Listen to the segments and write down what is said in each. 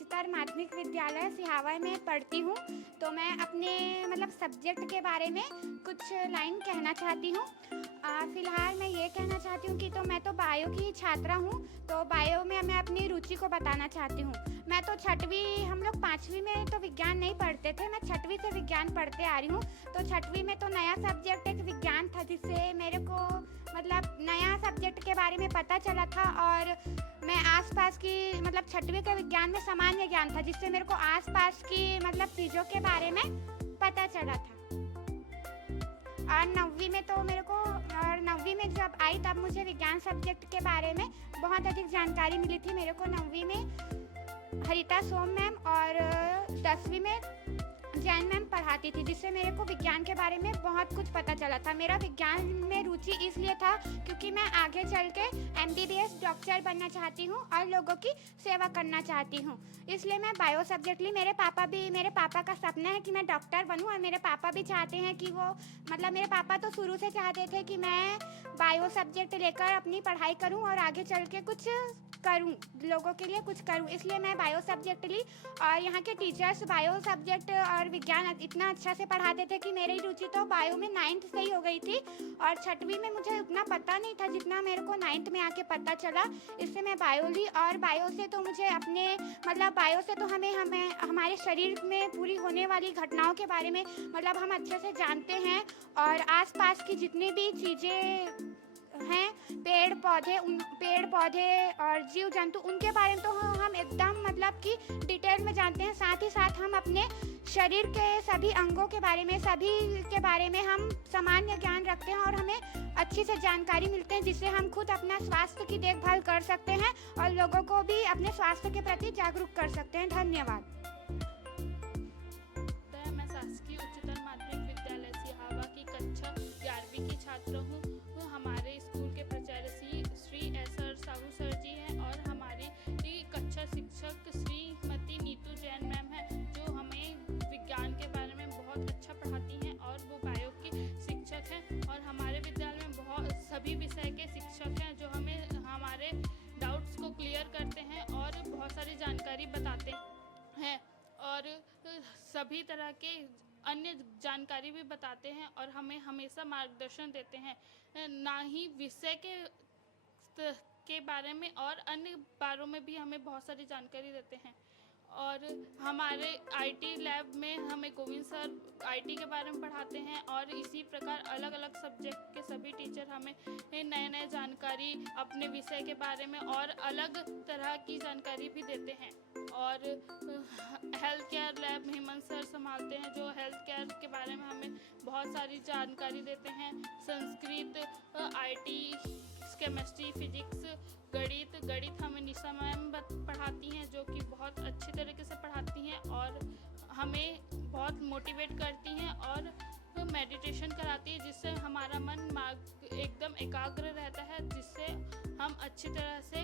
उच्चतर माध्यमिक विद्यालय सिहावा में पढ़ती हूँ। तो मैं अपने सब्जेक्ट के बारे में कुछ लाइन कहना चाहती हूँ। फ़िलहाल मैं ये कहना चाहती हूँ कि मैं तो बायो की छात्रा हूँ, तो बायो में मैं अपनी रुचि को बताना चाहती हूँ। मैं तो छठवीं हम लोग 5वीं में तो विज्ञान नहीं पढ़ते थे, मैं 6वीं से विज्ञान पढ़ते आ रही हूँ। तो 6वीं में तो नया सब्जेक्ट एक विज्ञान था, जिससे मेरे को नया सब्जेक्ट के बारे में पता चला था और मैं आसपास की 6वीं के विज्ञान में सामान्य ज्ञान था, जिससे मेरे को आसपास की चीज़ों के बारे में पता चला था। और 9वीं में तो मेरे को और 9वीं में जब आई तब मुझे विज्ञान सब्जेक्ट के बारे में बहुत अधिक जानकारी मिली थी। मेरे को 9वीं में हरिता सोम मैम और 10वीं में जैन मैम पढ़ाती थी, जिससे मेरे को विज्ञान के बारे में बहुत कुछ पता चला था। मेरा विज्ञान में रुचि इसलिए था क्योंकि मैं आगे चल के MBBS डॉक्टर बनना चाहती हूँ और लोगों की सेवा करना चाहती हूँ। इसलिए मैं बायो सब्जेक्ट ली। मेरे पापा का सपना है कि मैं डॉक्टर बनूँ और मेरे पापा भी चाहते हैं कि वो मेरे पापा तो शुरू से चाहते थे कि मैं बायो सब्जेक्ट लेकर अपनी पढ़ाई करूँ और आगे चल के कुछ करूँ, लोगों के लिए कुछ करूँ। इसलिए मैं बायो सब्जेक्ट ली और यहाँ के टीचर्स बायो सब्जेक्ट और विज्ञान इतना अच्छा से पढ़ाते थे कि मेरी रुचि तो बायो में 9th से ही हो गई थी और 6वीं में मुझे उतना पता नहीं था जितना मेरे को 9th में आके पता चला। इससे मैं बायो ली और बायो से तो मुझे अपने बायो से तो हमें हमारे शरीर में पूरी होने वाली घटनाओं के बारे में हम अच्छे से जानते हैं और आसपास की जितनी भी चीज़ें हैं, पेड़ पौधे और जीव जंतु, उनके बारे में तो हम एकदम कि डिटेल में जानते हैं। साथ ही साथ हम अपने शरीर के सभी अंगों के बारे में हम सामान्य ज्ञान रखते हैं और हमें अच्छी से जानकारी मिलते हैं, जिससे हम खुद अपना स्वास्थ्य की देखभाल कर सकते हैं और लोगों को भी अपने स्वास्थ्य के प्रति जागरूक कर सकते हैं। धन्यवाद। मैं शासकीय उच्चतर माध्यमिक विद्यालय सिहावा की कक्षा 11वीं की छात्र हूँ। हमारे स्कूल के प्राचार्य श्री S.R. साहू सर जी हैं और हमारी कक्षा शिक्षक श्रीमती नीतू जैन मैम हैं, जो हमें विज्ञान के बारे में बहुत अच्छा पढ़ाती हैं और वो बायो की शिक्षक हैं। और हमारे विद्यालय में बहुत सभी विषय के शिक्षक हैं जो हमें हमारे डाउट्स को क्लियर करते हैं और बहुत सारी जानकारी बताते हैं और सभी तरह के अन्य जानकारी भी बताते हैं और हमें हमेशा मार्गदर्शन देते हैं, ना ही विषय के बारे में और अन्य बारों में भी हमें बहुत सारी जानकारी देते हैं। और हमारे IT लैब में हमें गोविंद सर IT के बारे में पढ़ाते हैं और इसी प्रकार अलग अलग सब्जेक्ट के सभी टीचर हमें नए जानकारी अपने विषय के बारे में और अलग तरह की जानकारी भी देते हैं। और health care lab Hemant sir संभालते हैं, जो हेल्थ केयर के बारे में हमें बहुत सारी जानकारी देते हैं। संस्कृत, IT, केमिस्ट्री, फिजिक्स, गणित हमें निशा मैम पढ़ाती हैं, जो कि बहुत अच्छी तरीके से पढ़ाती हैं और हमें बहुत मोटिवेट करती हैं और मेडिटेशन कराती है, जिससे हमारा मन एकदम एकाग्र रहता है, जिससे हम अच्छी तरह से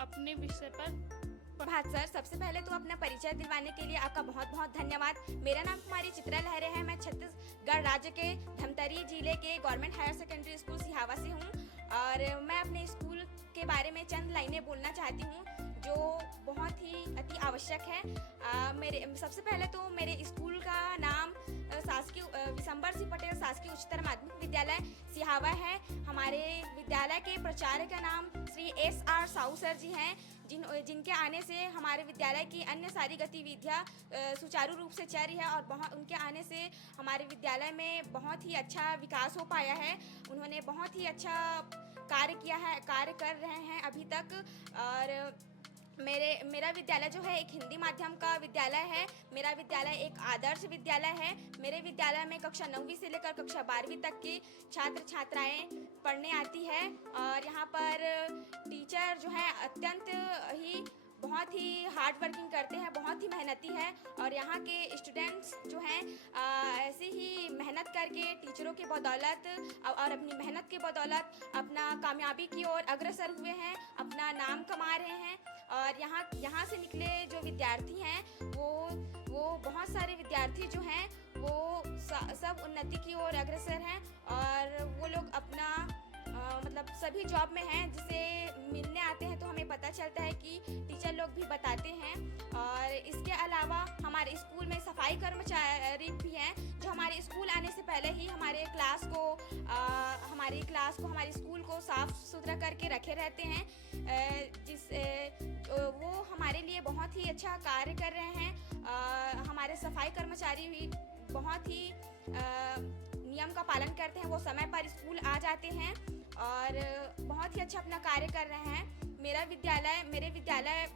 अपने विषय पर। प्रभात सर, सबसे पहले तो अपना परिचय दिलवाने के लिए आपका बहुत बहुत धन्यवाद। मेरा नाम कुमारी चित्रा लहरे है। मैं छत्तीसगढ़ राज्य के धमतरी जिले के government higher secondary school Sihawa से हूँ और मैं अपने स्कूल के बारे में चंद लाइनें बोलना चाहती हूँ, जो बहुत ही अति आवश्यक है। सबसे पहले तो मेरे स्कूल का नाम शासकीय विशंबर सिंह पटेल शासकीय उच्चतर माध्यमिक विद्यालय सिहावा है। हमारे विद्यालय के प्राचार्य का नाम श्री S.R. साहू सर जी हैं, जिनके आने से हमारे विद्यालय की अन्य सारी गतिविधियाँ सुचारू रूप से चल रही है और उनके आने से हमारे विद्यालय में बहुत ही अच्छा विकास हो पाया है। उन्होंने बहुत ही अच्छा कार्य कर रहे हैं अभी तक। और मेरा विद्यालय जो है एक हिंदी माध्यम का विद्यालय है। मेरा विद्यालय एक आदर्श विद्यालय है। मेरे विद्यालय में कक्षा 9वीं से लेकर कक्षा 12वीं तक की छात्र छात्राएं पढ़ने आती है और यहाँ पर टीचर जो है अत्यंत ही बहुत ही हार्ड वर्किंग करते हैं, बहुत ही मेहनती है और यहाँ के स्टूडेंट्स जो हैं ऐसे ही मेहनत करके टीचरों की बदौलत और अपनी मेहनत की बदौलत अपना कामयाबी की ओर अग्रसर हुए हैं, अपना नाम कमा रहे हैं। और यहाँ से निकले जो विद्यार्थी हैं वो बहुत सारे विद्यार्थी जो हैं वो सब उन्नति की ओर अग्रसर हैं और वो लोग अपना सभी जॉब में हैं, जिसे मिलने आते हैं तो हमें पता चलता है कि टीचर लोग भी बताते हैं। और इसके अलावा हमारे स्कूल में सफाई कर्मचारी भी हैं जो हमारे स्कूल आने से पहले ही हमारे हमारे स्कूल को साफ सुथरा करके रखे रहते हैं, वो हमारे लिए बहुत ही अच्छा कार्य कर रहे हैं। हमारे सफाई कर्मचारी भी बहुत ही नियम का पालन करते हैं, वो समय पर स्कूल आ जाते हैं और बहुत ही अच्छा अपना कार्य कर रहे हैं। मेरे विद्यालय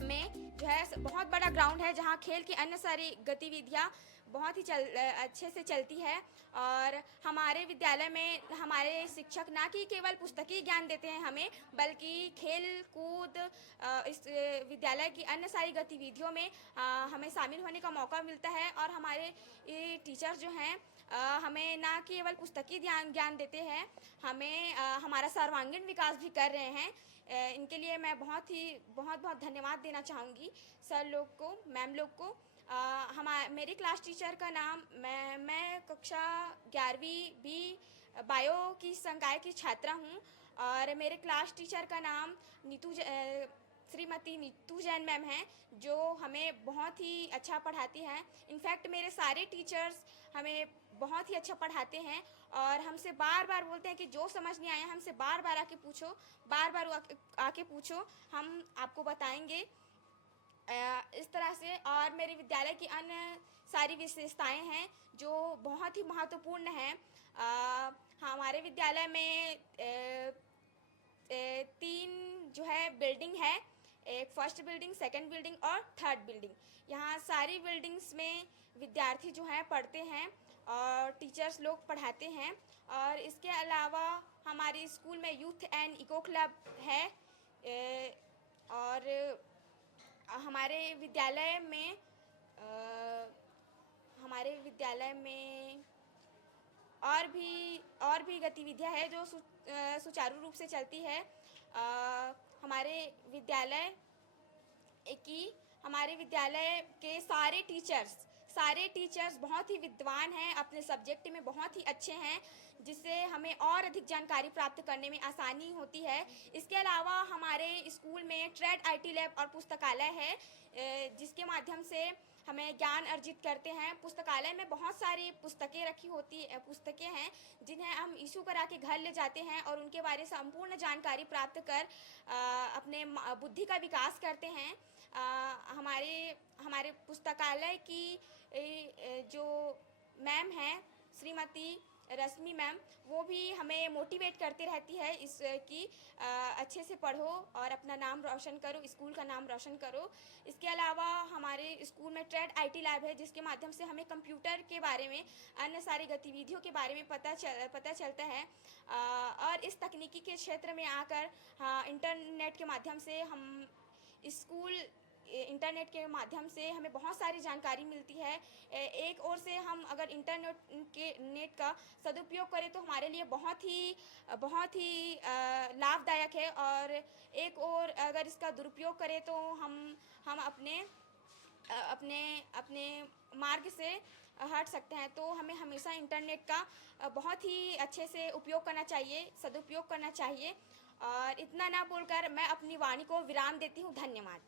में जो है बहुत बड़ा ग्राउंड है जहाँ खेल की अन्य सारी गतिविधियाँ बहुत ही अच्छे से चलती है और हमारे विद्यालय में हमारे शिक्षक ना कि केवल पुस्तकीय ज्ञान देते हैं हमें, बल्कि खेल कूद इस विद्यालय की अन्य सारी गतिविधियों में हमें शामिल होने का मौका मिलता है और हमारे टीचर जो हैं हमें ना केवल पुस्तकीय ज्ञान देते हैं, हमें हमारा सर्वांगीण विकास भी कर रहे हैं। इनके लिए मैं बहुत धन्यवाद देना चाहूँगी सर लोग को, मैम लोग को। मेरे क्लास टीचर का नाम मैं कक्षा 11वीं बी बायो की संकाय की छात्रा हूँ और मेरे क्लास टीचर का नाम श्रीमती नीतू जैन मैम हैं जो हमें बहुत ही अच्छा पढ़ाती हैं। इनफैक्ट मेरे सारे टीचर्स हमें बहुत ही अच्छा पढ़ाते हैं और हमसे बार बार बोलते हैं कि जो समझ नहीं आया हमसे बार बार आके पूछो, हम आपको बताएंगे। इस तरह से और मेरे विद्यालय की अन्य सारी विशेषताएं हैं जो बहुत ही महत्वपूर्ण हैं। हमारे विद्यालय में 3 जो है बिल्डिंग है, एक फर्स्ट बिल्डिंग, सेकंड बिल्डिंग और थर्ड बिल्डिंग। यहाँ सारी बिल्डिंग्स में विद्यार्थी जो हैं पढ़ते हैं और टीचर्स लोग पढ़ाते हैं और इसके अलावा हमारे स्कूल में यूथ एंड इको क्लब है और हमारे विद्यालय में और भी गतिविधियां हैं जो सुचारू रूप से चलती है। हमारे विद्यालय के सारे टीचर्स बहुत ही विद्वान हैं, अपने सब्जेक्ट में बहुत ही अच्छे हैं, जिससे हमें और अधिक जानकारी प्राप्त करने में आसानी होती है। इसके अलावा हमारे स्कूल में ट्रेड आईटी लैब और पुस्तकालय है जिसके माध्यम से हमें ज्ञान अर्जित करते हैं। पुस्तकालय में बहुत सारी पुस्तकें हैं जिन्हें हम इशू करा के घर ले जाते हैं और उनके बारे में संपूर्ण जानकारी प्राप्त कर अपने बुद्धि का विकास करते हैं। हमारे पुस्तकालय की जो मैम हैं श्रीमती रश्मि मैम, वो भी हमें मोटिवेट करती रहती है कि अच्छे से पढ़ो और अपना नाम रोशन करो, स्कूल का नाम रोशन करो। इसके अलावा हमारे स्कूल में ट्रेड आईटी लैब है जिसके माध्यम से हमें कंप्यूटर के बारे में, अन्य सारी गतिविधियों के बारे में पता चलता है और इस तकनीकी के क्षेत्र में आकर इंटरनेट के माध्यम से इंटरनेट के माध्यम से हमें बहुत सारी जानकारी मिलती है। एक ओर से हम अगर नेट का सदुपयोग करें तो हमारे लिए बहुत ही लाभदायक है और एक ओर अगर इसका दुरुपयोग करें तो हम अपने मार्ग से हट सकते हैं। तो हमें हमेशा इंटरनेट का बहुत ही अच्छे से उपयोग करना चाहिए, सदुपयोग करना चाहिए। और इतना ना बोलकर मैं अपनी वाणी को विराम देती हूँ। धन्यवाद।